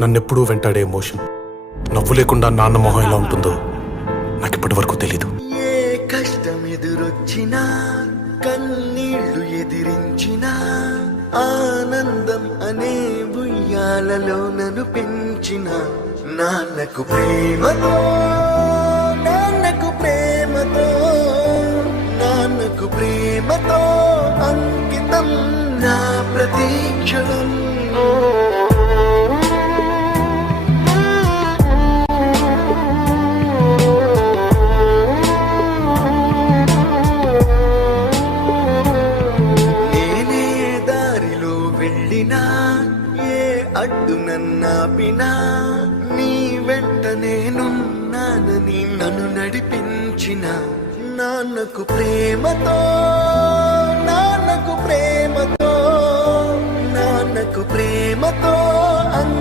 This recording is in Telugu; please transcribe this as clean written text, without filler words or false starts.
నన్నెప్పుడూ వెంటాడే ఎమోషన్. నవ్వు లేకుండా నాన్న మొహం ఎలా ఉంటుందో నాకు ఇప్పటి వరకు తెలీదు. ఏ కష్టం ఎదురొచ్చినా, కన్నీళ్లు ఎదిరించినా, ఆనందం అనే ఉయ్యాలలో నన్ను పెంచిన నాన్నకు ప్రేమతో, నాన్నకు ప్రేమతో, నాన్నకు ప్రేమతో అంకితం నా ప్రతీక్షణం. నేనే దారిలో వెళ్ళినా, ఏ అడ్డు నన్నాపినా, నీ వెంట నేనున్నానని నన్ను నడిపించిన నాన్నకు ప్రేమతో, నాన్నకు ప్రేమతో, నాన్నకు ప్రేమతో